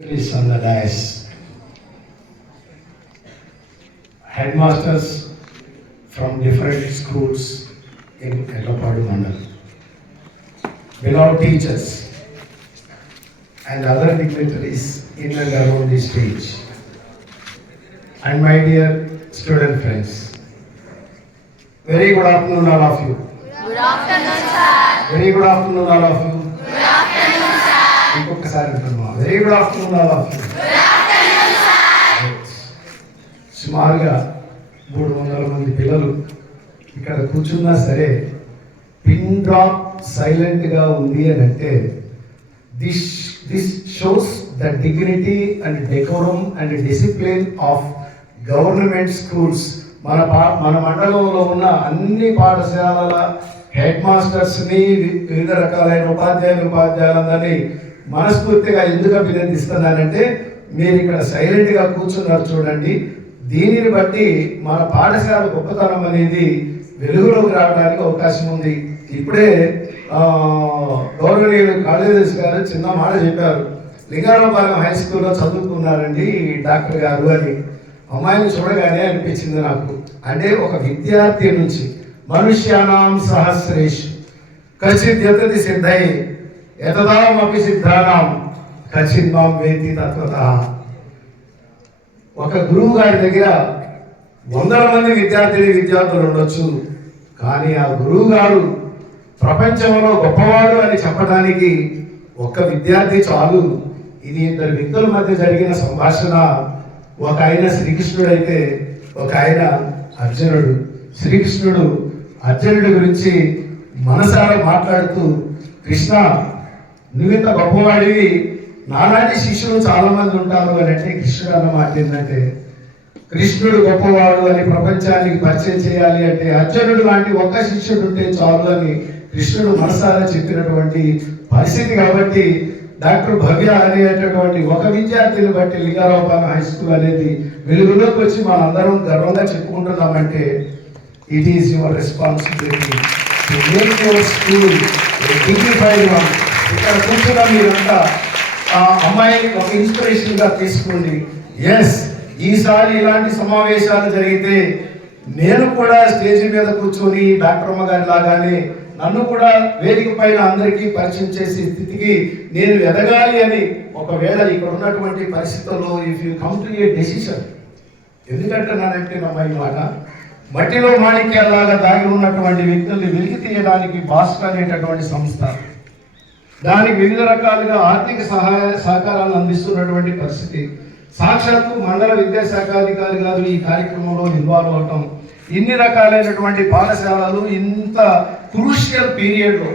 Is on the dais. Headmasters from different schools in Edlapadu Mandal, beloved teachers and other dignitaries in and around the stage, and my dear student friends. Very good afternoon all of you. Good afternoon, sir. Very good afternoon all of you. Good afternoon, sir. ఇంకొకసారి అంటున్నాం. Very good afternoon all of you. Good afternoon, sir. సుమారుగా 300 మంది పిల్లలు ఇక్కడ కూర్చున్నా సరే pin drop silent గా ఉంది అని అంటే this shows the dignity and decorum and discipline of government schools. మన మండలంలో ఉన్న అన్ని పాఠశాలల హెడ్ మాస్టర్స్ని, వివిధ రకాలైన ఉపాధ్యాయులందరినీ మనస్ఫూర్తిగా ఎందుకు అభినందిస్తున్నానంటే మీరు ఇక్కడ సైలెంట్గా కూర్చున్నారు చూడండి. దీనిని బట్టి మన పాఠశాల గొప్పతనం అనేది వెలుగులోకి రావడానికి అవకాశం ఉంది. ఇప్పుడే గౌరవనీయులు కాళేశ్వర గారు చిన్న మాట చెప్పారు. లింగారావుపాలెం హై స్కూల్లో చదువుకున్నారండి డాక్టర్ గారు అని. అమ్మాయిని చూడగానే అనిపించింది నాకు, అంటే ఒక విద్యార్థి నుంచి మనుష్యానాం సహస్రేష్ కచిత్ యతతి సిద్ధై యతదామపి సిద్ధానాం కచిత్ మాం వేతి తత్వతః. ఒక గురువు గారి దగ్గర 100 మంది విద్యార్థులు ఉండొచ్చు, కానీ ఆ గురువు గారు ప్రపంచంలో గొప్పవాడు అని చెప్పడానికి ఒక్క విద్యార్థి చాలు. ఇది 2 వ్యక్తుల మధ్య జరిగిన సంభాషణ. ఒక ఆయన శ్రీకృష్ణుడు అయితే ఒక ఆయన అర్జునుడు. శ్రీకృష్ణుడు అర్జునుడి గురించి మనసారా మాట్లాడుతూ, కృష్ణ నువ్వింత గొప్పవాడివి, నాలాంటి శిష్యులు చాలా మంది ఉంటారు అని అంటే కృష్ణుడు అన్న మాట ఏంటంటే, కృష్ణుడు గొప్పవాడు అని ప్రపంచానికి పరిచయం చేయాలి అంటే అర్జునుడు లాంటి ఒక్క శిష్యుడు ఉంటే చాలు అని కృష్ణుడు మనసారా చెప్పినటువంటి పరిస్థితి. కాబట్టి డాక్టర్ భవ్య అనేటటువంటి ఒక విద్యార్థిని బట్టి లింగారావుపాలెం హై స్కూల్ అనేది వెలుగులోకి వచ్చి మనందరం గర్వంగా చెప్పుకుంటున్నామంటే it is your responsibility to make your school a dignified one. ఇక్కడ కూర్చున్న మీరంతా ఆ అమ్మాయిని ఒక ఇన్స్పిరేషన్గా తీసుకోండి. ఎస్, ఈసారి ఇలాంటి సమావేశాలు జరిగితే నేను కూడా స్టేజ్ మీద కూర్చొని డాక్టర్ అమ్మ గారి లాగానే నన్ను కూడా వేదిక పైన అందరికీ పరిచయం చేసే స్థితికి నేను ఎదగాలి అని ఒకవేళ ఇక్కడ ఉన్నటువంటి పరిస్థితుల్లో if you come to A decision. ఎందుకంటే నానంటే నమ్మాయి మాట, మట్టిలో మాణిక్యాలాగా దాగి ఉన్నటువంటి వ్యక్తుల్ని వెలికి తీయడానికి భాస్కర్ అనేటటువంటి సంస్థ, దానికి వివిధ రకాలుగా ఆర్థిక సహకారాలను అందిస్తున్నటువంటి పరిస్థితి. సాక్షాత్తు మండల విద్యాశాఖాధికారి గారు ఈ కార్యక్రమంలో ఇన్వాల్వ్ అవటం, ఇన్ని రకాలైనటువంటి పాఠశాలలు ఇంత క్రూషియల్ పీరియడ్లో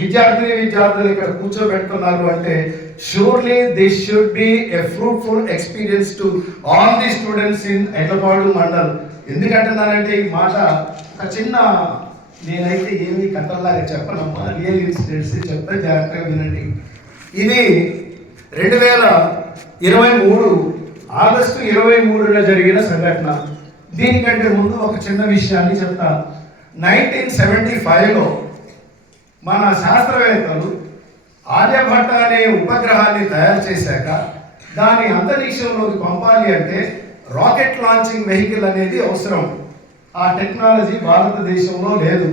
విద్యార్థులు ఇక్కడ కూర్చోబెడుతున్నారు అంటే surely this should be a fruitful experience to all the students in Edlapadu mandal. ఎందుకంటున్నానంటే ఈ మాట ఒక చిన్న, నేనైతే ఏమి కథల్లాగా చెప్పనమ్మా, రియల్ ఇన్సిడెంట్స్ చెప్తే జాగ్రత్తగా వినండి. ఇది 2023 ఆగస్టు 23న జరిగిన సంఘటన. దీనికంటే ముందు ఒక చిన్న విషయాన్ని చెప్తా. 1975లో మన శాస్త్రవేత్తలు ఆర్యభట్ట అనే ఉపగ్రహాన్ని తయారు చేశాక దాన్ని అంతరిక్షంలోకి పంపాలి అంటే రాకెట్ లాంచింగ్ వెహికల్ అనేది అవసరం. ఆ టెక్నాలజీ భారతదేశంలో లేదు.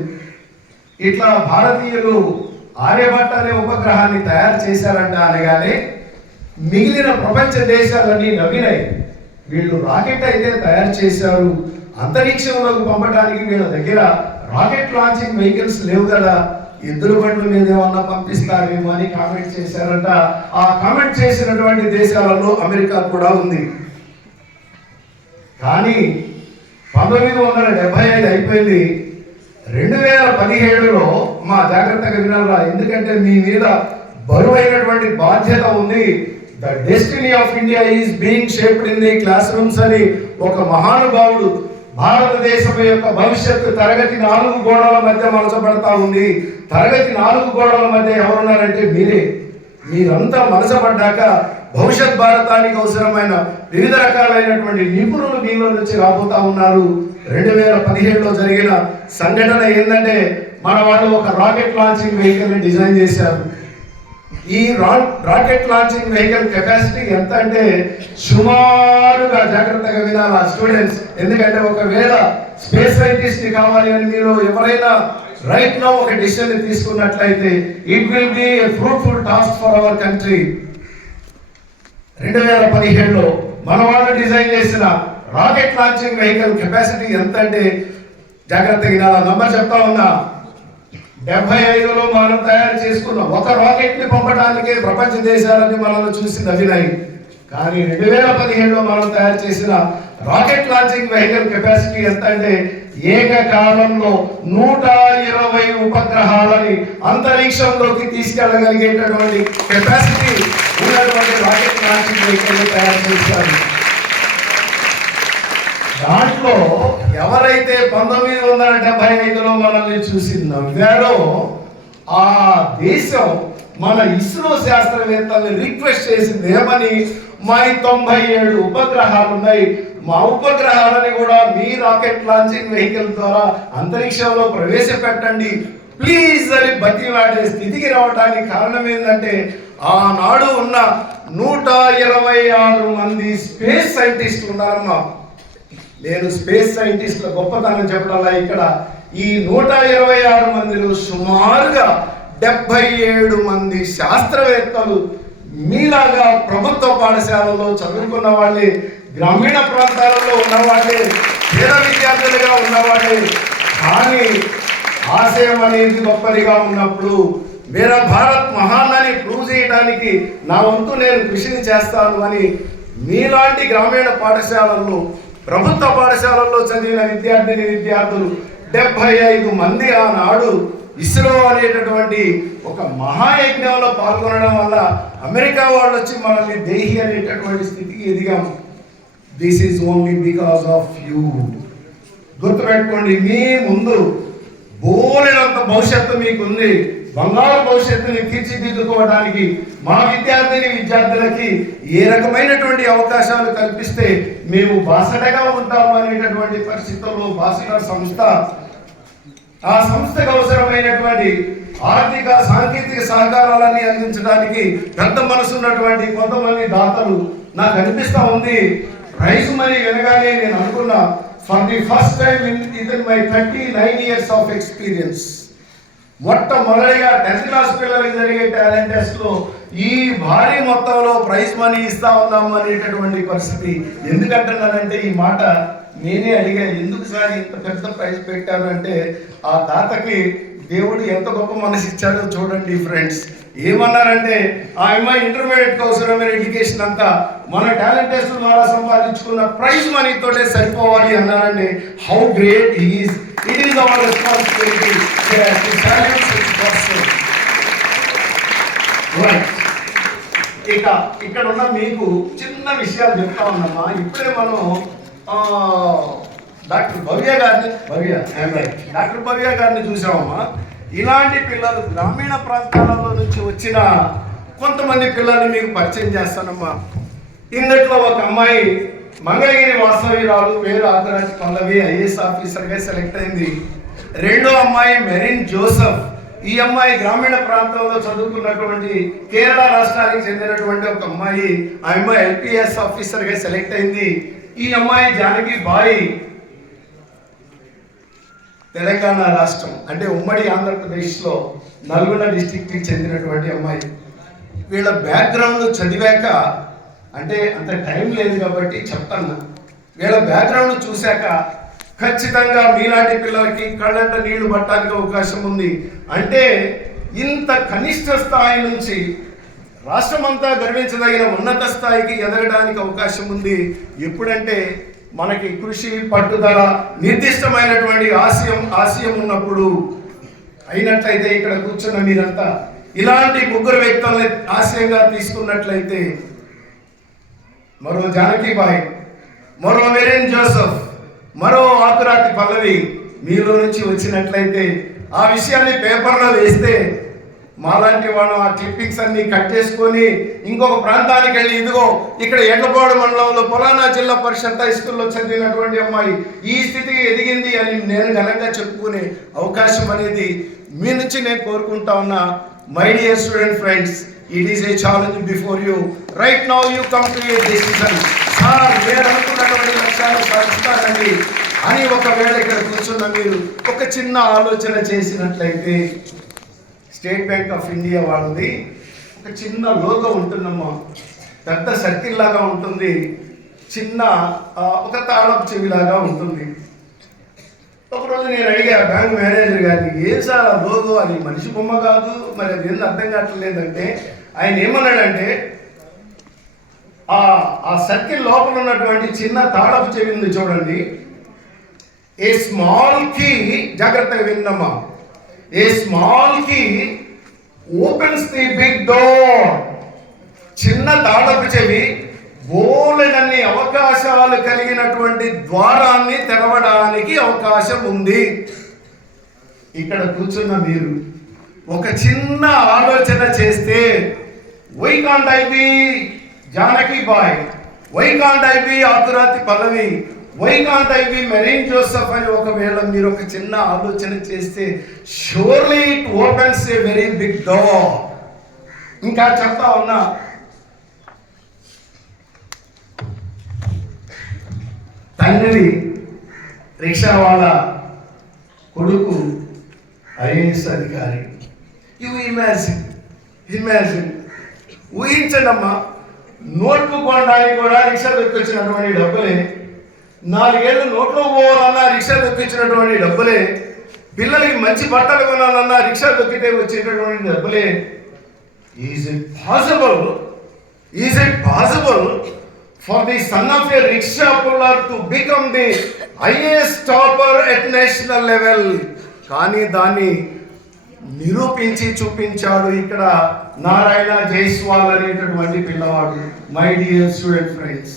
ఇట్లా భారతీయులు ఆర్యభట్ట అనే ఉపగ్రహాన్ని తయారు చేశారంట అనగానే మిగిలిన ప్రపంచ దేశాలన్నీ నవ్వినాయి. వీళ్ళు రాకెట్ అయితే తయారు చేశారు, అంతరిక్షంలోకి పంపడానికి వీళ్ళ దగ్గర రాకెట్ లాంచింగ్ వెహికల్స్ లేవు కదా, ఎద్దుల బండ్ల మీద ఏమన్నా పంపిస్తారేమో అని కామెంట్ చేశారంట. ఆ కామెంట్ చేసినటువంటి దేశాలలో అమెరికా కూడా ఉంది. కానీ 1975 అయిపోయింది. 2017లో మా జాగ్రత్తగా వినాలా, ఎందుకంటే మీ మీద బరువైనటువంటి బాధ్యత ఉంది. The destiny of India is being shaped in the class rooms అని ఒక మహానుభావుడు, భారతదేశం యొక్క భవిష్యత్తు తరగతి 4 గోడల మధ్య మనసపడతా ఉంది. తరగతి 4 గోడల మధ్య ఎవరున్నారంటే మీరే. మీరంతా మనసపడ్డాక భవిష్యత్ భారతానికి అవసరమైన వివిధ రకాలైనటువంటి నిపుణులు మీలో నుంచి రాబోతా ఉన్నారు. 2017లో జరిగిన సంఘటన ఏంటంటే మన వాళ్ళు ఒక రాకెట్ లాంచింగ్ వెహికల్ని డిజైన్ చేశారు. ఈ రాకెట్ లాంచింగ్ వెహికల్ కెపాసిటీ ఎంత అంటే సుమారుగా జాగ్రత్తగా వినాలా స్టూడెంట్స్, ఎందుకంటే ఒకవేళ స్పేస్ సైంటిస్ట్ కావాలి అని మీరు ఎవరైనా రైట్ నౌ ఒక డిసిషన్ తీసుకున్నట్లయితే it will be a fruitful task for our country. 2017లో మన వాళ్ళు డిజైన్ చేసిన రాకెట్ లాంచింగ్ వెహికల్ కెపాసిటీ ఎంత అంటే జాగ్రత్తగా వినాలా. నంబర్ చెప్తా ఉన్నా, 75లో మనం తయారు చేసుకున్నాం. ఒక రాకెట్ ని పంపడానికే ప్రపంచ దేశాలన్నీ మనల్ని చూసి నవ్వినాయి. కానీ 2017లో మనం తయారు చేసిన రాకెట్ లాంచింగ్ వెహికల్ కెపాసిటీ ఎంత అంటే ఏకకాలంలో 120 ఉపగ్రహాలని అంతరిక్షంలోకి తీసుకెళ్లగలిగేటటువంటి కెపాసిటీ ఉన్నటువంటి రాకెట్ లాంచింగ్ వెహికల్ తయారు చేశారు. దాంట్లో ఎవరైతే 1975లో మనల్ని చూసి నవ్వారో ఆ దేశం మన ఇస్రో శాస్త్రవేత్తల్ని రిక్వెస్ట్ చేసింది ఏమని, మా 97 ఉపగ్రహాలు ఉన్నాయి, మా ఉపగ్రహాలని కూడా మీ రాకెట్ లాంచింగ్ వెహికల్ ద్వారా అంతరిక్షంలో ప్రవేశపెట్టండి ప్లీజ్ అని బతిలాడే స్థితికి రావడానికి కారణం ఏంటంటే ఆనాడు ఉన్న 126 మంది స్పేస్ సైంటిస్టులు ఉన్నారమ్మా. నేను స్పేస్ సైంటిస్టుల గొప్పతనం చెప్పడంలా ఇక్కడ ఈ 126 మందిలో సుమారుగా 77 మంది శాస్త్రవేత్తలు మీలాగా ప్రభుత్వ పాఠశాలలో చదువుకున్న వాళ్ళే, గ్రామీణ ప్రాంతాలలో ఉన్నవాళ్ళే, పేద విద్యార్థులుగా ఉన్నవాళ్ళే. కానీ ఆశయం అనేది గొప్పదిగా ఉన్నప్పుడు మేరా భారత్ మహాన్ అని ప్రూవ్ చేయడానికి నా వంతు నేను కృషిని చేస్తాను అని మీలాంటి గ్రామీణ పాఠశాలల్లో, ప్రభుత్వ పాఠశాలల్లో చదివిన విద్యార్థులు 75 మంది ఆనాడు ఇస్రో అనేటటువంటి ఒక మహాయజ్ఞంలో పాల్గొనడం వల్ల అమెరికా వాళ్ళు వచ్చి మనల్ని దేహి అనేటటువంటి స్థితికి ఎదిగాము. This is only because of you. గుర్తుపెట్టుకోండి, మీ ముందు బోలెనంత భవిష్యత్తు మీకుంది. బంగారు భవిష్యత్తుని తీర్చిదిద్దుకోవడానికి మా విద్యార్థులకి ఏ రకమైనటువంటి అవకాశాలు కల్పిస్తే మేము బాసటగా ఉంటాము అనేటటువంటి పరిస్థితుల్లో బాసట సంస్థ, ఆ సంస్థకు అవసరమైనటువంటి ఆర్థిక సాంకేతిక సహకారాలన్నీ అందించడానికి పెద్ద మనసున్నటువంటి కొంతమంది దాతలు నాకు అనిపిస్తా ఉంది. ప్రైజ్ మనీ వినగానే నేను అనుకున్నా, for the first time in my 39 years of experience మొట్టమొదటిగా 10th క్లాస్ పిల్లలకి జరిగే టాలెంట్ టెస్ట్ లో ఈ భారీ మొత్తంలో ప్రైజ్ మనీ ఇస్తా ఉన్నాము అనేటటువంటి పరిస్థితి. ఎందుకంటున్నానంటే ఈ మాట నేనే అడిగా, ఎందుకు సార్ ఇంత పెద్ద ప్రైజ్ పెట్టారు అంటే ఆ దాతకి దేవుడు ఎంత గొప్ప మనసు ఇచ్చాడో చూడండి ఫ్రెండ్స్. ఏమన్నారంటే ఆ అమ్మాయి ఇంటర్మీడియట్ అవసరమైన ఎడ్యుకేషన్ అంతా మన టాలెంట్ టెస్ట్ ద్వారా సంపాదించుకున్న ప్రైజ్ మనీతోటే సరిపోవాలి అన్నారండి. How great is it is our responsibility to salute such person. Right, ఇక ఇక్కడ ఉన్న మీకు చిన్న విషయాలు చెప్తా ఉన్నామా. ఇప్పుడే మనం డాక్టర్ భవ్య గారిని చూసామమ్మా. ఇలాంటి పిల్లలు గ్రామీణ ప్రాంతాలలో నుంచి వచ్చిన కొంతమంది పిల్లల్ని మీకు పరిచయం చేస్తానమ్మా. ఇందులో ఒక అమ్మాయి మంగళగిరి వాస్తవ్యురాలు, పేరు ఆకురాజ్ పల్లవి, ఐఏఎస్ ఆఫీసర్గా సెలెక్ట్ అయింది. రెండో అమ్మాయి మెరిన్ జోసెఫ్. ఈ అమ్మాయి గ్రామీణ ప్రాంతంలో చదువుకున్నటువంటి కేరళ రాష్ట్రానికి చెందినటువంటి ఒక అమ్మాయి. ఆ అమ్మాయి ఐపీఎస్ ఆఫీసర్గా సెలెక్ట్ అయింది. ఈ అమ్మాయి జానకి బాయి, తెలంగాణ రాష్ట్రం అంటే ఉమ్మడి ఆంధ్రప్రదేశ్లో నల్గొండ డిస్టిక్కి చెందినటువంటి అమ్మాయి. వీళ్ళ బ్యాక్గ్రౌండ్ చదివాక, అంటే అంత టైం లేదు కాబట్టి చెప్తాను, వీళ్ళ బ్యాక్గ్రౌండ్ చూశాక ఖచ్చితంగా మీలాంటి పిల్లలకి కళ్ళంట నీళ్లు పట్టడానికి అవకాశం ఉంది. అంటే ఇంత కనిష్ట స్థాయి నుంచి రాష్ట్రమంతా గర్వించదగిన ఉన్నత స్థాయికి ఎదగడానికి అవకాశం ఉంది. ఎప్పుడంటే మనకి కృషి, పట్టుదల, నిర్దిష్టమైనటువంటి ఆశయం ఉన్నప్పుడు. అయినట్లయితే ఇక్కడ కూర్చున్న మీరంతా ఇలాంటి ముగ్గురు వ్యక్తుల్ని ఆశయంగా తీసుకున్నట్లయితే, మరో జానకీబాయి, మరో మెరిన్ జోసెఫ్, మరో ఆకురాతి పల్లవి మీలో నుంచి వచ్చినట్లయితే ఆ విషయాన్ని పేపర్లో వేస్తే మాలాంటి వాళ్ళు ఆ క్లిప్పింగ్స్ అన్ని కట్ చేసుకొని ఇంకొక ప్రాంతానికి వెళ్ళి, ఇదిగో ఇక్కడ ఎడ్లపాడు మండలంలో పొలానా జిల్లా పరిషత్ హై స్కూల్లో చదివినటువంటి అమ్మాయి ఈ స్థితికి ఎదిగింది అని నేను ఘనంగా చెప్పుకునే అవకాశం అనేది మీ నుంచి నేను కోరుకుంటా ఉన్నా. My dear student friends, It is a challenge before you. Right now you come to a decision. Sir మీరు అనుకున్నటువంటి లక్ష్యాలు సాధిస్తారండి అని ఒకవేళ ఇక్కడ కూర్చున్న మీరు ఒక చిన్న ఆలోచన చేసినట్లయితే, స్టేట్ బ్యాంక్ ఆఫ్ ఇండియా వాళ్ళది ఒక చిన్న లోగో ఉంటుందమ్మా, పెద్ద సర్కిల్ లాగా ఉంటుంది, చిన్న ఒక తాళపు చెవిలాగా ఉంటుంది. ఒకరోజు నేను అడిగా బ్యాంక్ మేనేజర్ గారిని, ఏం సార్ ఆ లోగో, అది మనిషి బొమ్మ కాదు, మరి అది ఏం అర్థం కావట్లేదంటే ఆయన ఏమన్నాడంటే, ఆ సర్కిల్ లోపల ఉన్నటువంటి చిన్న తాళపు చెవి ఉంది చూడండి, ఏ స్మాల్ కీ, జాగ్రత్తగా విన్నమ్మా, a small key opens the big door. చిన్న తాళపు చెవి బోలెడన్ని అవకాశాలు కలిగినటువంటి ద్వారాన్ని తెరవడానికి అవకాశం ఉంది. ఇక్కడ కూర్చున్న మీరు ఒక చిన్న ఆలోచన చేస్తే, why can't I be Janaki Bai, why can't I be ఆతురాతి Pallavi, why can't I be Merin Joseph అని ఒకవేళ మీరు ఒక చిన్న ఆలోచన చేస్తే, surely it opens a very big door. ఇంకా చెప్తా ఉన్నా, తండ్రి రిక్షా వాళ్ళ కొడుకు ఐఏఎస్ అధికారి. యు ఇమాజిన్ ఊహించండి అమ్మా, నోట్బుక్ కొనడానికి కూడా రిక్షా దొక్కొచ్చినటువంటి డబ్బులే, 4 ఏళ్ళు నోట్లో పోవాలన్నా రిక్షా దొక్కించినటువంటి డబ్బులే, పిల్లలకి మంచి బట్టలు కొనాలన్నా రిక్షా దొక్కితే వచ్చేటటువంటి డబ్బులే. Is it possible for the son of a rickshaw puller to become the highest topper at national level? కానీ దాన్ని నిరూపించి చూపించాడు ఇక్కడ నారాయణ జైస్వాల్ అనేటటువంటి పిల్లవాడు. My dear student friends,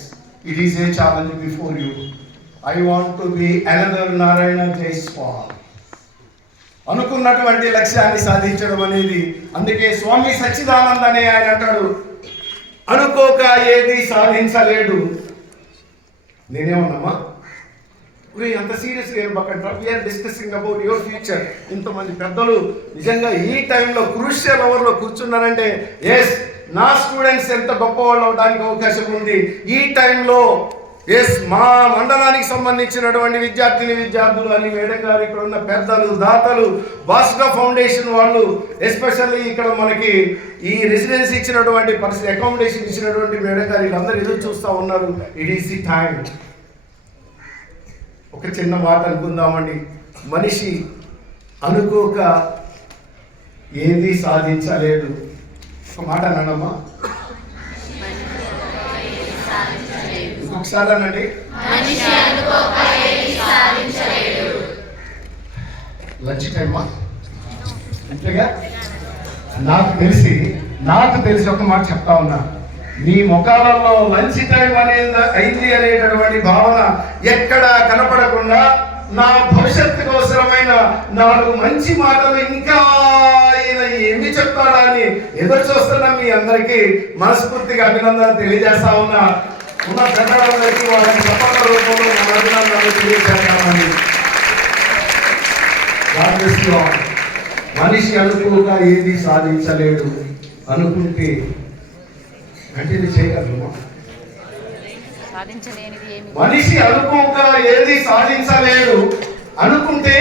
it is a challenge before you. I want to be another Narayana Jaiswal. అనుకున్నటువంటి లక్ష్యాన్ని సాధించడం అనేది, అందుకే స్వామి సచ్చిదానంద అనే ఆయన అంటాడు, అనుకోక ఏది సాధించలేడు. నేనేమన్నామా, అంత సీరియస్గా ఏం పక్కన, we're discussing about your future. ఇంతమంది పెద్దలు నిజంగా ఈ టైంలో క్రూషియల్ అవర్లో కూర్చున్నారంటే, ఎస్ నా స్టూడెంట్స్ ఎంత గొప్పవాళ్ళు అవడానికి అవకాశం ఉంది ఈ టైంలో. ఎస్ మా మండలానికి సంబంధించినటువంటి విద్యార్థులు అని మేడం గారు, ఇక్కడ ఉన్న పెద్దలు, దాతలు, బాస్గా ఫౌండేషన్ వాళ్ళు, ఎస్పెషల్లీ ఇక్కడ మనకి ఈ రెసిడెన్సీ ఇచ్చినటువంటి పరిస్థితి, అకామిడేషన్ ఇచ్చినటువంటి మేడం గారు, వీళ్ళందరూ ఎదురు చూస్తూ ఉన్నారు. It is the time. ఒక చిన్న మాట అనుకుందామండి, మనిషి అనుకోక ఏది సాధించలేడు. ఒక మాట అన్నానమ్మా, ఒకసారి అనండి, లంచ్ టైమా అంతేగా. నాకు తెలిసి ఒక మాట చెప్తా ఉన్నా, మీ ముఖాలలో లంచ్ టైం అనేది అయింది అనేటటువంటి భావన ఎక్కడా కనపడకుండా, నా భవిష్యత్తుకు అవసరమైన 4 మంచి మాటలు ఇంకా ఆయన ఏమి చెప్తాడా అని ఎదురు చూస్తున్నా మీ అందరికీ మనస్ఫూర్తిగా అభినందన తెలియజేస్తా ఉన్నా. ఉన్న పెద్దలందరికీ వాళ్ళకి చెప్పల రూపంలో అభినందనలు తెలియజేస్తామని. మనిషి అనుకోగా ఏది సాధించలేడు, అనుకుంటే కంటిన్యూ చేయగలమా? మనిషి అనుకోక ఏది సాధించలేడు, అనుకుంటే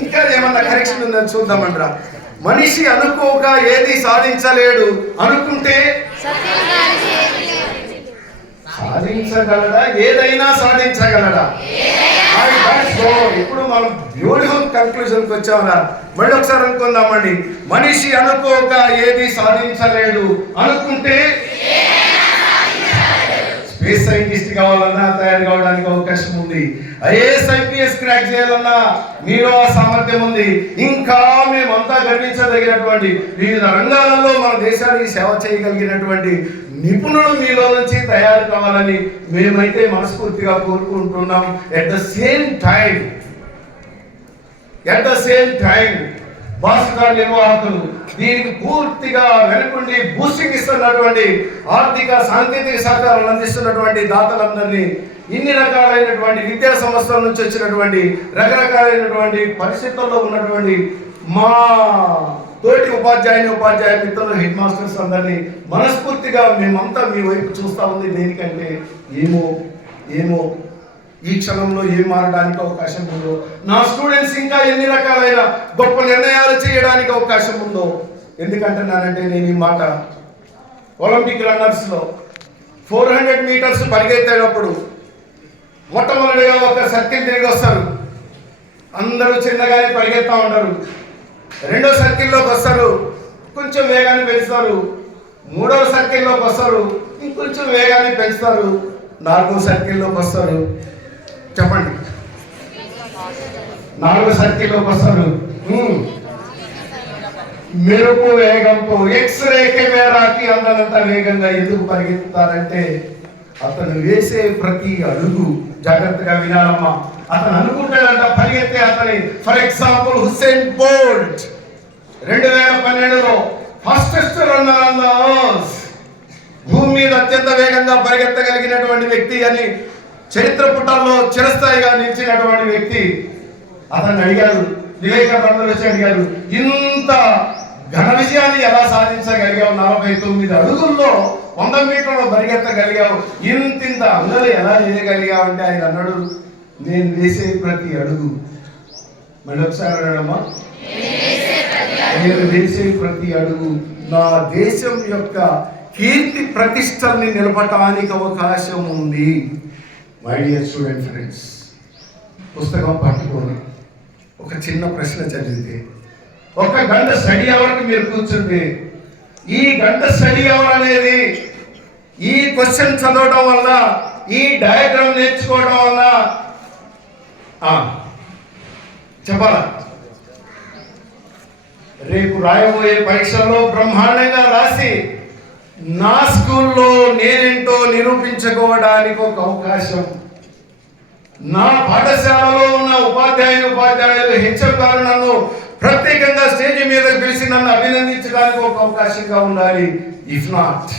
ఇంకా ఏమన్నా కరెక్షన్ ఉందని చూద్దామంటారా? మనిషి అనుకోక ఏది సాధించలేడు, అనుకుంటే సాధించగలడా? ఏదైనా సాధించగలడా? ఇప్పుడు మనం బ్యూటిఫుల్ కన్క్లూజన్కి వచ్చామరా. మళ్ళీ ఒకసారి అనుకుందామండి, మనిషి అనుకోక ఏది సాధించలేడు, అనుకుంటే స్పేస్ సైంటిస్ట్ కావాలన్నా తయారు కావడానికి అవకాశం ఉంది. ఐఏఎస్ ఐపీఎస్ క్రాక్ చేయాలన్నా మీలో ఆ సామర్థ్యం ఉంది. ఇంకా మేమంతా గర్వించదగినటువంటి వివిధ రంగాలలో మన దేశానికి సేవ చేయగలిగినటువంటి నిపుణులు మీలో నుంచి తయారు కావాలని మేమైతే మనస్ఫూర్తిగా కోరుకుంటున్నాం. ఎట్ ద సేమ్ టైం భాషగా నిర్వాహకులు దీనికి పూర్తిగా వెనుకుండి బూస్టింగ్ ఇస్తున్నటువంటి, ఆర్థిక సాంకేతిక సహకారాలు అందిస్తున్నటువంటి దాతలందరినీ, ఇన్ని రకాలైనటువంటి విద్యా సంస్థల నుంచి వచ్చినటువంటి రకరకాలైనటువంటి పరిస్థితుల్లో ఉన్నటువంటి మా తోటి ఉపాధ్యాయ మిత్రులు, హెడ్ మాస్టర్స్ అందరినీ మనస్ఫూర్తిగా మేమంతా మీ వైపు చూస్తూ ఉంది. దేనికంటే ఏమో ఈ క్షణంలో ఏం మారడానికి అవకాశం ఉందో, నా స్టూడెంట్స్ ఇంకా ఎన్ని రకాలైన గొప్ప నిర్ణయాలు చేయడానికి అవకాశం ఉందో. ఎందుకంటున్నానంటే నేను ఈ మాట, ఒలింపిక్ రన్నర్స్లో 400 మీటర్స్ పరిగెత్తేటప్పుడు మొట్టమొదటిగా ఒక సర్కిల్ తిరిగి వస్తారు, అందరూ చిన్నగానే పరిగెత్తా ఉంటారు. రెండో సర్కిల్లోకి వస్తారు, కొంచెం వేగాన్ని పెంచుతారు. మూడవ సర్కిల్లోకి వస్తారు, ఇంకొంచెం వేగాన్ని పెంచుతారు. నాలుగో సర్కిల్లోకి వస్తారు, చెప్పండి, నాలుగో సర్కిల్లోకి వస్తారు. మెరుపు వేగంతో ఎక్స్రే కెమెరాకి అందనంత వేగంగా ఎందుకు పరిగెత్తుతారంటే అతను వేసే ప్రతి అడుగు, జాగ్రత్తగా వినాలమ్మా, అతను అనుకుంటాడంట పరిగెత్తే అతని, ఫర్ ఎగ్జాంపుల్ హుస్సేన్ బోల్ట్ 2012లో fastest runner on the earth, భూమి మీద అత్యంత వేగంగా పరిగెత్తగలిగినటువంటి వ్యక్తి అని చరిత్ర పుటల్లో చిరస్థాయిగా నిలిచినటువంటి వ్యక్తి. అతన్ని అడిగారు, విలేకరులు అందరూ వచ్చి అడిగారు, ఇంత ఘన విజయాన్ని ఎలా సాధించగలిగావు, 49 అడుగుల్లో 100 మీటర్లు పరిగెత్తగలిగావు, ఇంత అందరూ ఎలా చేయగలిగావు అంటే ఆయన అన్నాడు, నేను వేసే ప్రతి అడుగు, మళ్ళీ ఒకసారి అన్నాడమ్మా, నేను వేసే ప్రతి అడుగు నా దేశం యొక్క కీర్తి ప్రతిష్టల్ని నిలపటానికి అవకాశం ఉంది. మై డియర్ స్టూడెంట్ ఫ్రెండ్స్, పుస్తకం పట్టుకొని ఒక చిన్న ప్రశ్న చదివితే, ఒక గంట స్టడీ అవర్కి మీరు కూర్చుంటే, ఈ గంట స్టడీ అవర్ అనేది ఈ క్వశ్చన్ చదవడం వల్ల, ఈ డయాగ్రామ్ నేర్చుకోవడం వల్ల చెప్పాలా, రేపు రాయబోయే పరీక్షల్లో బ్రహ్మాండంగా రాసి నా స్కూల్లో నేనేంటో నిరూపించుకోవడానికి ఒక అవకాశం, నా పాఠశాలలో ఉన్న ఉపాధ్యాయులు హెచ్ఎం గారు నన్ను ప్రత్యేకంగా స్టేజ్ మీద పిలిచి నన్ను అభినందించడానికి ఒక అవకాశంగా ఉండాలి. ఇఫ్ నాట్,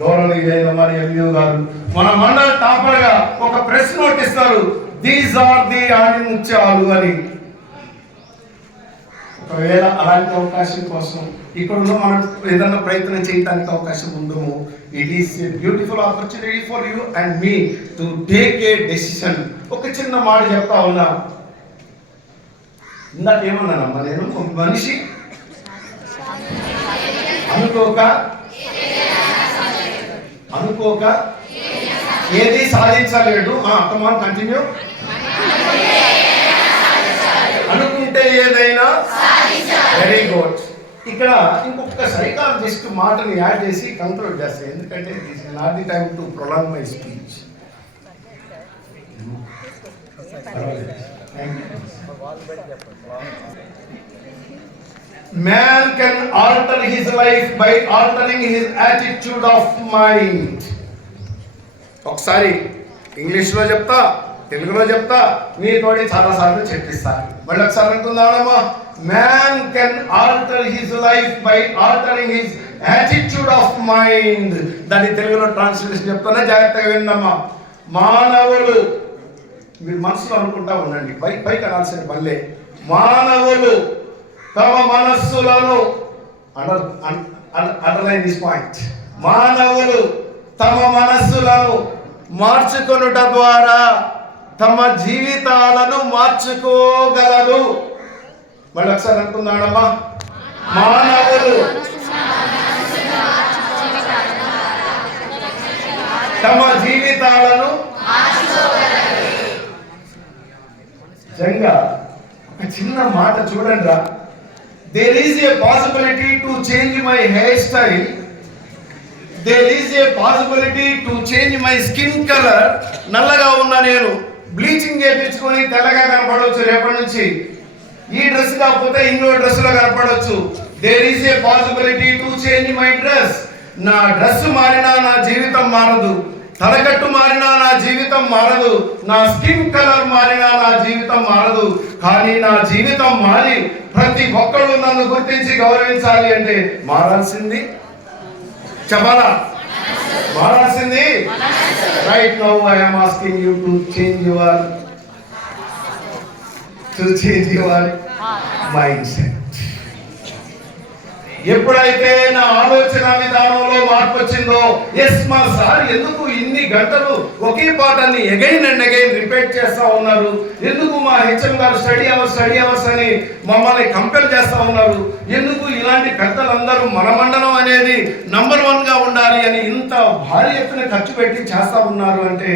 గౌరవనీయులైన మరి ఎంయూ గారు మన మండల టాపర్ గా ఒక ప్రెస్ నోట్ ఇస్తారు, దీస్ ఆర్ ది ఆణిముత్యాలు అని. ఒకవేళ అలాంటి అవకాశం కోసం ఇక్కడ మనం ఏదైనా ప్రయత్నం చేయడానికి అవకాశం ఉందో, it is a beautiful opportunity for you and me to take a decision. ఒక చిన్న మాట చెప్తా ఉన్నా, ఇందాక ఏమన్నానమ్మా నేను, ఒక మనిషి అనుకోక ఏది సాధించలేడు. కమాన్ కంటిన్యూ. అనుకుంటే ఏదైనా, వెరీ గుడ్. ఇక్కడ ఇంకొక సైకాలజిస్ట్ మాటని యాడ్ చేసి కంక్లూడ్ చేస్తాను, ఎందుకంటే this is not the time to prolong my speech. Man can alter his life by altering his attitude of mind. ఒకసారి ఇంగ్లీష్లో చెప్తా, తెలుగులో చెప్తా, మీతోటి చాలా సార్లు చెప్పిస్తా. మళ్ళీ ఒకసారి అనుకుందామమ్మా, man can alter his life by altering his attitude of mind. దాని తెలుగులో ట్రాన్స్లేషన్ చెప్తానే, జాగ్రత్తగా విన్నమ్మా. మానవులు, మీరు మనసులో అనుకుంటా ఉండండి, పైకి అనాల్సిన పల్లె, మానవులు తమ మనస్సులను, అండర్లైన్ దిస్ పాయింట్, మానవులు తమ మనస్సులను మార్చుకొనుట ద్వారా తమ జీవితాలను మార్చుకోగలరు. మళ్ళీ ఒకసారి అనుకుందామమ్మా, మానవులు తమ జీవితాలను నిజంగా ఒక చిన్న మాట చూడండి రా, there is a possibility to change my hairstyle, there is a possibility to change my skin color. నల్లగా ఉన్న నేను బ్లీచింగ్ చేయించుకొని తెల్లగా కనపడవచ్చు రేపటి నుంచి, ఈ డ్రెస్ కాకపోతే ఇంకో డ్రెస్ లో కనపడవచ్చు. there is a possibility to change my dress. నా డ్రెస్ మారినా నా జీవితం మారదు, తలకట్టు మారినా నా జీవితం మారదు, నా స్కిన్ కలర్ మారినా నా జీవితం మారదు. కానీ నా జీవితం మారి ప్రతి ఒక్కరు నన్ను గుర్తించి గౌరవించాలి అంటే మారాల్సింది, చెప్పాలా, మారాల్సింది. Right now I am asking you to change your mindset. ఎప్పుడైతే నా ఆలోచన విధానంలో మార్పు వచ్చిందో, ఎస్ మా సార్ ఎందుకు ఇన్ని గంటలు ఒకే పాఠాన్ని అగైన్ అండ్ అగైన్ రిపీట్ చేస్తా ఉన్నారు, ఎందుకు మా హెచ్ఎం గారు స్టడీ అవర్స్ అని మమ్మల్ని కంపేర్ చేస్తా ఉన్నారు, ఎందుకు ఇలాంటి పెద్దలందరూ మన మండలం అనేది నంబర్ 1 గా ఉండాలి అని ఇంత భారీ ఎత్తున ఖర్చు పెట్టి చేస్తా ఉన్నారు అంటే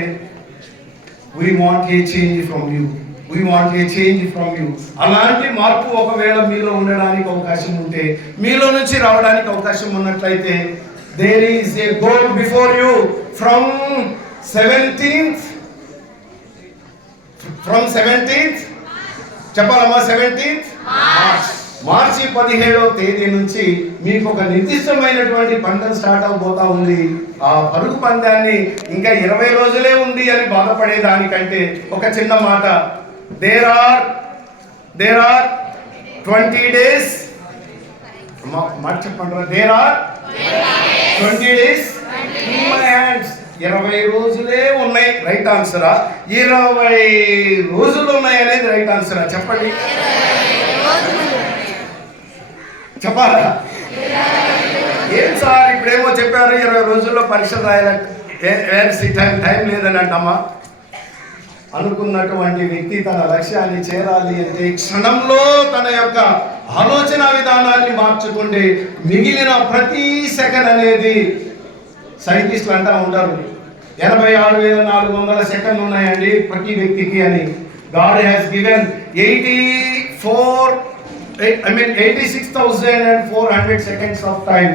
we want a change from you. We want a change from you. అలాంటి మార్పు ఒకవేళ మీలో ఉండడానికి అవకాశం ఉంటే, మీలో నుంచి రావడానికి అవకాశం ఉన్నట్లయితే, there is a goal before you from 17th చెప్పాలమ్మా 17th మార్చి 17వ తేదీ నుంచి మీకు ఒక నిర్దిష్టమైనటువంటి పందెం స్టార్ట్ అవబోతా ఉంది. ఆ పరుగు పందాన్ని ఇంకా 20 రోజులే ఉంది అని బాధపడే దానికంటే ఒక చిన్న మాట, దేర్ ఆర్ 20 డేస్ మాట చెప్పండి, there are 20 days in my hands. 20 రోజులే ఉన్నాయి రైట్ ఆన్సరా, 20 రోజులు ఉన్నాయి అనేది రైట్ ఆన్సరా? చెప్పండి, చెప్పాలా? ఏం సార్ ఇప్పుడేమో చెప్పారు 20 రోజుల్లో పరీక్షలు రాయాలంటే టైం లేదని అంటమ్మా. అనుకున్నటువంటి వ్యక్తి తన లక్ష్యాన్ని చేరాలి అంటే క్షణంలో తన యొక్క ఆలోచన విధానాన్ని మార్చుకుంటే మిగిలిన ప్రతి సెకండ్ అనేది, సైంటిస్టులు అంటా ఉంటారు 86,400 సెకండ్లు ఉన్నాయండి ప్రతి వ్యక్తికి అని. God has given 86,400 seconds of time.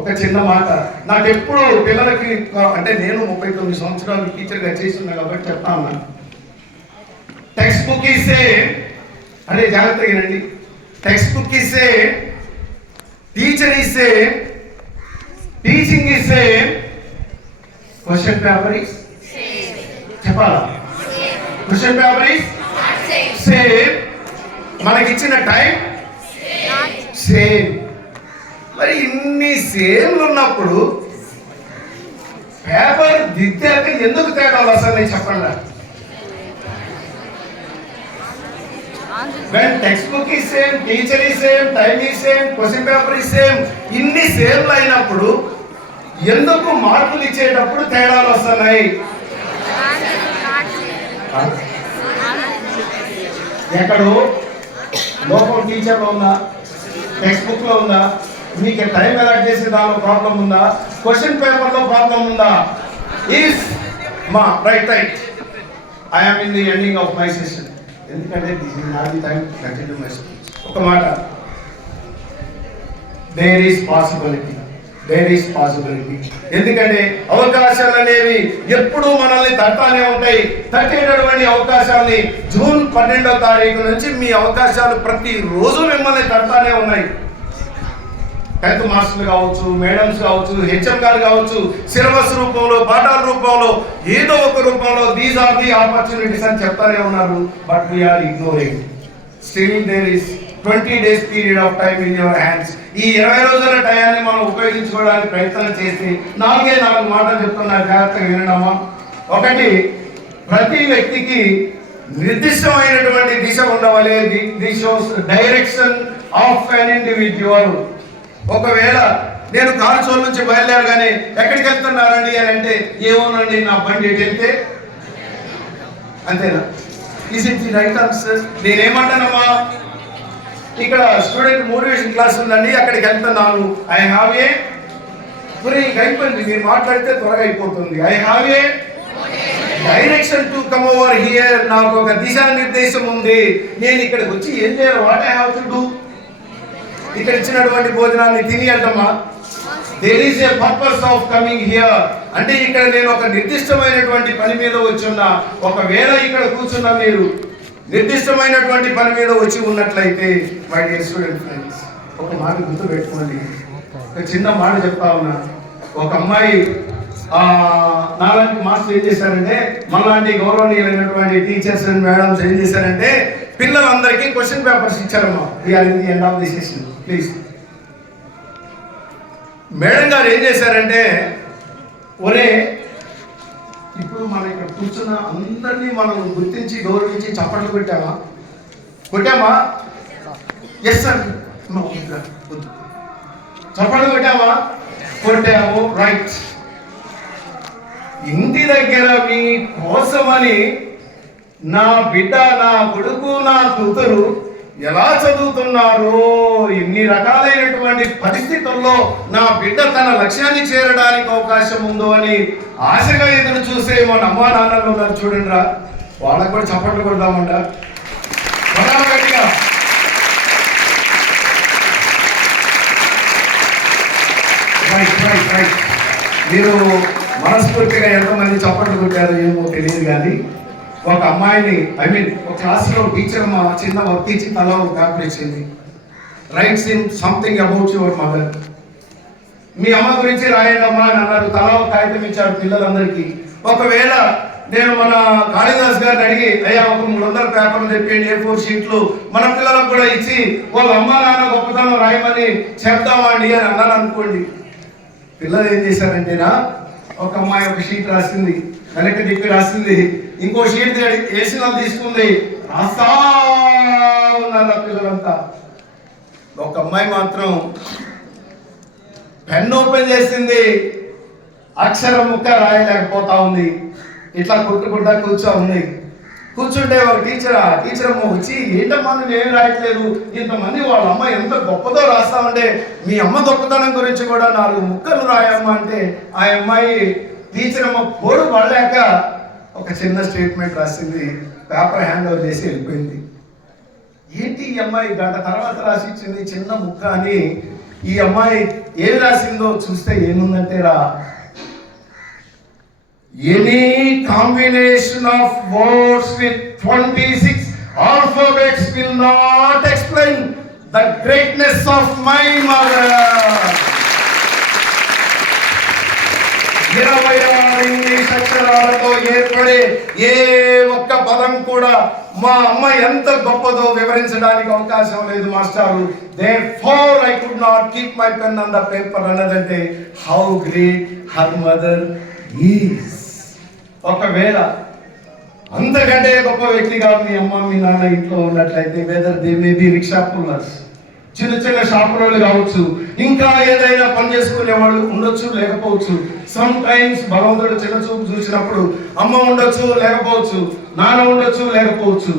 ఒక చిన్న మాట, నాకు ఎప్పుడు పిల్లలకి, అంటే నేను 39 సంవత్సరాలు టీచర్గా చేస్తున్నా కాబట్టి చెప్తా ఉన్నా, టెక్స్ట్ బుక్ ఇస్తే, అంటే జాగ్రత్తగా రండి, టెక్స్ట్ బుక్ ఇస్తే, టీచర్ ఇస్తే, టీచింగ్ ఇస్తే, క్వశ్చన్ పేపర్ ఇస్ చెప్పాలా? క్వశ్చన్ పేపర్ ఇస్ సేమ్, మనకిచ్చిన టైం సేమ్. మరి ఇన్ని సేమ్లు ఉన్నప్పుడు పేపర్ దిద్దాక ఎందుకు తేడా వస్తుంది చెప్పండి? when textbook is same, teacher is same, time is same, question paper is same, ఇన్ని సేమ్లు అయినప్పుడు ఎందుకు మార్కులు ఇచ్చేటప్పుడు తేడాలు వస్తున్నాయి? ఎక్కడో లోపం టీచర్లో ఉందా, టెక్స్ట్ బుక్ లో ఉందా, మీకు టైం అలాట్ చేసే దానిలో ప్రాబ్లం ఉందా, క్వశ్చన్ పేపర్ లో ప్రాబ్లం ఉందా? If my right I am in the ending of my session, ఎందుకంటే this is not the time to continue my speech. ఒక మాట, దేర్ ఈస్ పాసిబిలిటీ. ఎందుకంటే అవకాశాలు అనేవి ఎప్పుడూ మనల్ని తట్టానే ఉంటాయి. తట్టేటటువంటి అవకాశాలని జూన్ 12వ తారీఖు నుంచి మీ అవకాశాలు ప్రతి రోజు మిమ్మల్ని తట్టానే ఉన్నాయి. 10th మాస్టర్లు కావచ్చు, మేడమ్స్ కావచ్చు, హెచ్ఎం గారు కావచ్చు, సిలబస్ రూపంలో, పాఠాల రూపంలో, ఏదో ఒక రూపంలో దీస్ ఆర్ ది ఆపర్చునిటీస్ అని చెప్తానే ఉన్నారు. But we're ignoring. Still there is 20 days period of time in your hands. ఈ 20 రోజుల టయాన్ని మనం ఉపయోగించుకోవడానికి ప్రయత్నం చేసి 4 మాటలు చెప్తున్నారు, జాగ్రత్తగా వినడమా. ఒకటి, ప్రతి వ్యక్తికి నిర్దిష్టమైనటువంటి దిశ ఉండవాలి. The shows direction of an individual. ఒకవేళ నేను కారుచోలు నుంచి బయలుదేరగానే ఎక్కడికి వెళ్తున్నారండి అని అంటే, ఏమోనండి నా బండి ఎటు వెళ్తే, అంతేనా? Is it the right answer? నేనేమంటానమ్మా, ఇక్కడ స్టూడెంట్ మోటివేషన్ క్లాస్ ఉందండి, అక్కడికి వెళ్తున్నాను, ఐ హావ్ ఏ, మరి అయిపోయింది, మీరు మాట్లాడితే త్వరగా అయిపోతుంది. I have a direction to come over here. నాకు ఒక దిశానిర్దేశం ఉంది, నేను ఇక్కడికి వచ్చి ఏం చేయాలి, what I have to do. ఇక్కడ ఇచ్చినటువంటి భోజనాన్ని తిని అంటమ్మా, there is a purpose of coming here. అంటే ఇక్కడ నేను ఒక నిర్దిష్టమైనటువంటి పని మీద వచ్చి ఉన్నా. ఒకవేళ ఇక్కడ కూర్చున్న మీరు నిర్దిష్టమైనటువంటి పని మీద వచ్చి ఉన్నట్లయితే, మై డియర్ స్టూడెంట్ ఫ్రెండ్స్, ఒక మాట గుర్తు పెట్టుకోండి. ఒక చిన్న మాట చెప్తా ఉన్నా. ఒక అమ్మాయి నాలాంటి మాస్టర్ ఏం చేశారంటే, మనలాంటి గౌరవనీయులైనటువంటి టీచర్స్ అండ్ మేడమ్స్ ఏం చేశారంటే, పిల్లలందరికీ క్వశ్చన్ పేపర్స్ ఇచ్చారమ్మా. We are in the end of the session please. Madam గారు ఏం చేశారంటే, ఒరే ఇప్పుడు మనం ఇక్కడ కూర్చున్న అందరినీ మనం గుర్తించి గౌరవించి చప్పట్లు కొట్టామా? Yes sir. చప్పట్లు కొట్టామా? కొట్టాము. రైట్. ఇంటి దగ్గర మీ కోసమని నా బిడ్డ, నా కొడుకు, నా కూతురు ఎలా చదువుతున్నారో, ఎన్ని రకాలైనటువంటి పరిస్థితుల్లో నా బిడ్డ తన లక్ష్యాన్ని చేరడానికి అవకాశం ఉందో అని ఆశగా ఎదురు చూసే మన అమ్మా నాన్నలు ఉన్నారు చూడండి రా, వాళ్ళకు కూడా చప్పట్లు కొడదామంట. గట్టిగా మీరు మనస్ఫూర్తిగా ఎంతమంది చప్పట్లు కొట్టారో ఏమో తెలియదు, కానీ ఒక అమ్మాయిని ఒక క్లాస్లో టీచర్ మా చిన్న వర్క్ ఇచ్చి తల ఒక పేపర్ ఇచ్చింది. Writes in something about your mother. మీ అమ్మ గురించి రాయండి అమ్మా అని అన్నారు. తల ఒక కాగితం ఇచ్చారు పిల్లలందరికీ. ఒకవేళ నేను మన కాళిదాస్ గారిని అడిగి అయ్యా ఒక 300 పేపర్లు తెప్పండి, A4 షీట్లు మన పిల్లలకు కూడా ఇచ్చి వాళ్ళ అమ్మ నాన్న గొప్పతనం రాయమని చెప్తామండి అని అన్నాను అనుకోండి. పిల్లలు ఏం చేశారంటేనా, ఒక అమ్మాయి ఒక షీట్ రాసింది, వెనక దిక్కు రాసింది, ఇంకో షీట్ వేసిన తీసుకుంది, రాస్తా ఉన్నారు పిల్లలంతా. ఒక అమ్మాయి మాత్రం పెన్ ఓపెన్ చేసింది, అక్షరం ముక్క రాయలేకపోతా ఉంది, ఇట్లా కొట్టుకుంటా కూర్చో ఉంది. కూర్చుంటే ఒక టీచర్ అమ్మ వచ్చి, ఏంటమ్మా నువ్వు ఏం రాయట్లేదు, ఇంతమంది వాళ్ళ అమ్మ ఎంత గొప్పదో రాస్తా ఉంటే మీ అమ్మ గొప్పతనం గురించి కూడా 4 ముక్కలు రాయమ్మా అంటే, ఆ అమ్మాయి టీచర్ అమ్మ పోడు పడలేక ఒక చిన్న స్టేట్మెంట్ రాసింది, పేపర్ హ్యాండ్ ఓవర్ చేసి వెళ్ళిపోయింది. ఏంటి ఈ అమ్మాయి గంట తర్వాత రాసి ఇచ్చింది చిన్న ముక్క అని. ఈ అమ్మాయి ఏం రాసిందో చూస్తే ఏముందంటే రా, any combination of words with 26 alphabets will not explain the greatness of my mother. 26 English అక్షరాలతో ఏర్పడే ఏ ఒక్క పదం కూడా మా అమ్మ ఎంత గొప్పదో వివరించడానికి అవకాశం లేదు మాస్టారు. Therefore I could not keep my pen on the paper అన్నదంటే how great her mother is. ఒకవేళ అంతకంటే గొప్ప వ్యక్తిగా మీ అమ్మ మీ నాన్న ఇంట్లో ఉన్నట్లయితే, whether they may be rickshaw pullers, చిన్న చిన్న షాపులు కావచ్చు, ఇంకా ఏదైనా పని చేసుకునే వాళ్ళు ఉండొచ్చు, లేకపోవచ్చు. సమ్ టైమ్స్ భగవంతుడు చిన్న చూపు చూసినప్పుడు అమ్మ ఉండొచ్చు, లేకపోవచ్చు, నాన్న ఉండొచ్చు, లేకపోవచ్చు.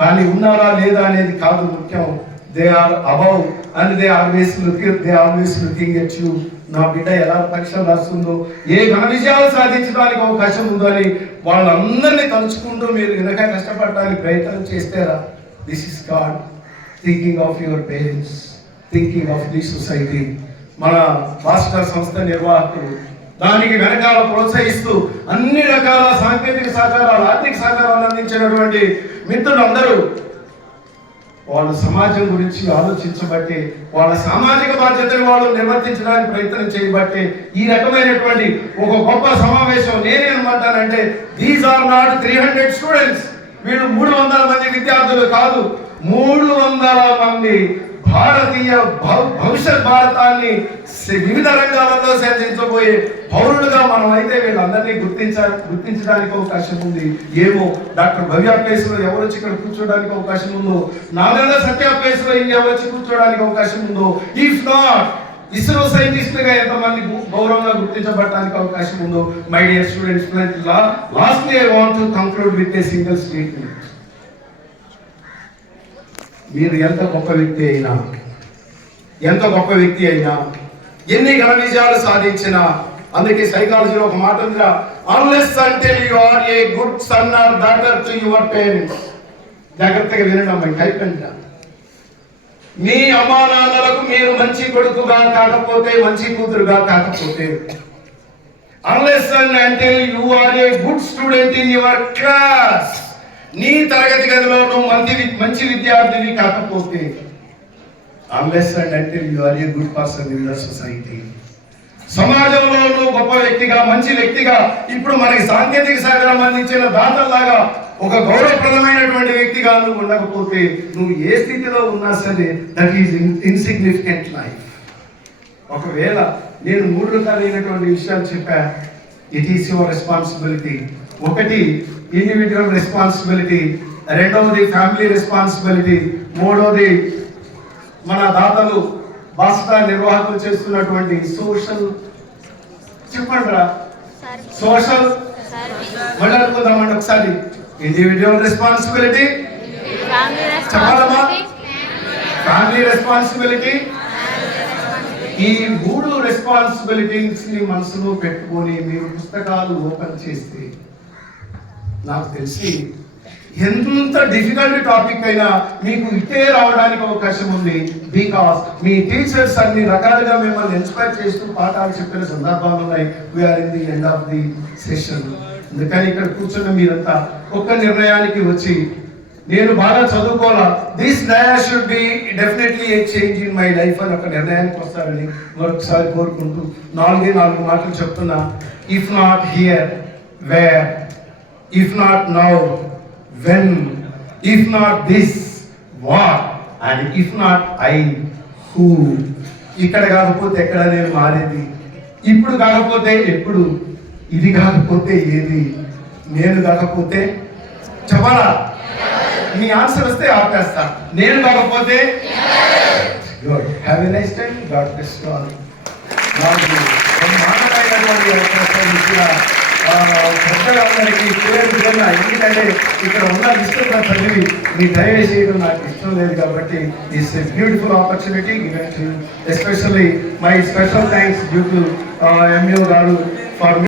కానీ ఉన్నారా లేదా అనేది కాదు ముఖ్యం. They are above and they always looking at you. నా బిడ్డ ఎలా పరీక్షలు రాస్తుందో, ఏ ఘన విజయాలు సాధించడానికి అవకాశం ఉందో అని వాళ్ళందరినీ తలుచుకుంటూ మీరు వెనక కష్టపడడానికి ప్రయత్నం చేస్తారా. This is God thinking of your parents, thinking of the society. మన రాష్ట్ర సంస్థ నిర్వాహకులు దానికి వెనకాల ప్రోత్సహిస్తూ అన్ని రకాల సాంకేతిక సహకారాలు, ఆర్థిక సహకారాలు అందించినటువంటి మిత్రులందరూ వాళ్ళ సమాజం గురించి ఆలోచించబట్టే, వాళ్ళ సామాజిక బాధ్యతను వాళ్ళు నిర్వర్తించడానికి ప్రయత్నం చేయబట్టే ఈ రకమైనటువంటి ఒక గొప్ప సమావేశం. నేనేమంటానంటే, దీస్ ఆర్ నాట్ 300 స్టూడెంట్స్. వీళ్ళు 300 మంది విద్యార్థులు కాదు, 300 మంది భారతీయ భవిష్యత్ భారతాన్ని వివిధ రంగాలలో సాధించబోయే పౌరులుగా మనం అయితే వీళ్ళందరినీ గుర్తించడానికి అవకాశం ఉంది. ఏమో డాక్టర్ భవ్య ప్లేస్ లో ఎవరు వచ్చి ఇక్కడ కూర్చోడానికి అవకాశం ఉందో, నాగేంద్ర సత్య ప్లేస్ లో ఇంకెవరు వచ్చి కూర్చోడానికి అవకాశం ఉందో, ఇఫ్ నాట్ ఇస్రో సైంటిస్ట్ గా ఎంతమంది గౌరవంగా గుర్తించబడడానికి అవకాశం ఉందో. My dear students, lastly I want to conclude with a single statement. మీరు ఎంత గొప్ప వ్యక్తి అయినా, ఎన్ని ఘన విజయాలు సాధించినా, అందుకే సైకాలజీలో ఒక మాట ఉందిరా, unless until you are a good son or daughter to your parents. జాగ్రత్తగా వినండి అమ్మాయి, కైపెంట. మీ అమ్మా నాన్నలకు మీరు మంచి కొడుకుగా కాకపోతే, మంచి కూతురుగా కాకపోతే, unless and until you are a good student in your class, నీ తరగతి గదిలో నువ్వు మంచి విద్యార్థిని కాకపోతే, unless and until you are a good person in the society, సమాజంలో నువ్వు గొప్ప వ్యక్తిగా, మంచి వ్యక్తిగా, ఇప్పుడు మనకి సాంకేతిక సహకారం అందించిన దాతల్లాగా ఒక గౌరవప్రదమైనటువంటి వ్యక్తిగా నువ్వు ఉండకపోతే, నువ్వు ఏ స్థితిలో ఉన్నా సరే దట్ ఈస్ ఇన్సిగ్నిఫికెంట్ లైఫ్. ఒకవేళ నేను 3 రకాలైనటువంటి విషయాలు చెప్పా, ఇట్ ఈస్ యువర్ రెస్పాన్సిబిలిటీ. ఒకటి ఇండివిజువల్ రెస్పాన్సిబిలిటీ, రెండవది ఫ్యామిలీ రెస్పాన్సిబిలిటీ, మూడవది మన దాతలు బాస్టా నిర్వాహకులు చేస్తున్నటువంటి సోషల్ చెప్పండిరా సోషల్ మాట్లాడుకుందామండి ఒకసారి. ఇండివిజువల్ రెస్పాన్సిబిలిటీ, Family చెప్పాలమ్మా, responsibility. Family responsibility. ఈ 3 రెస్పాన్సిబిలిటీస్ ని మనసులో పెట్టుకొని మీరు పుస్తకాలు ఓపెన్ చేస్తే నాకు తెలిసి ఎంత డిఫికల్ట్ టాపిక్ అయినా మీకు ఇటే రావడానికి అవకాశం ఉంది. బికాస్ మీ టీచర్స్ అన్ని రకాలుగా మిమ్మల్ని ఇన్స్పైర్ చేస్తూ పాఠాలు చెప్పిన సందర్భాలు ఉన్నాయి. We are in the end of the session. అందుకని ఇక్కడ కూర్చున్న మీరంతా ఒక్క నిర్ణయానికి వచ్చి నేను బాగా చదువుకోవాలా, this year should be definitely a change in my life అని ఒక నిర్ణయానికి వస్తారని మరొకసారి కోరుకుంటూ 4 మాటలు చెప్తున్నా. If not here where, if not now when, if not this what, and if not I who. ఇక్కడ కాకపోతే ఎక్కడ నేను మారేది, ఇప్పుడు కాకపోతే ఎప్పుడు, ఇది కాకపోతే ఏది, నేను కాకపోతే చెప్పాలా. మీ ఆన్సర్ వస్తే ఆపేస్తా, నేను కాకపోతే good. Have a nice time. God bless you all. నాకు మాట్లాడేటువంటి అవకాశం ఇచ్చిన పెద్దలందరికీ విధంగా, ఎందుకంటే ఇక్కడ ఉన్న లిస్ట్ చదివి మీ దయచేసి చేయడం నాకు ఇష్టం లేదు కాబట్టి it's a beautiful opportunity given to especially my special thanks due to Mu గారు ఫర్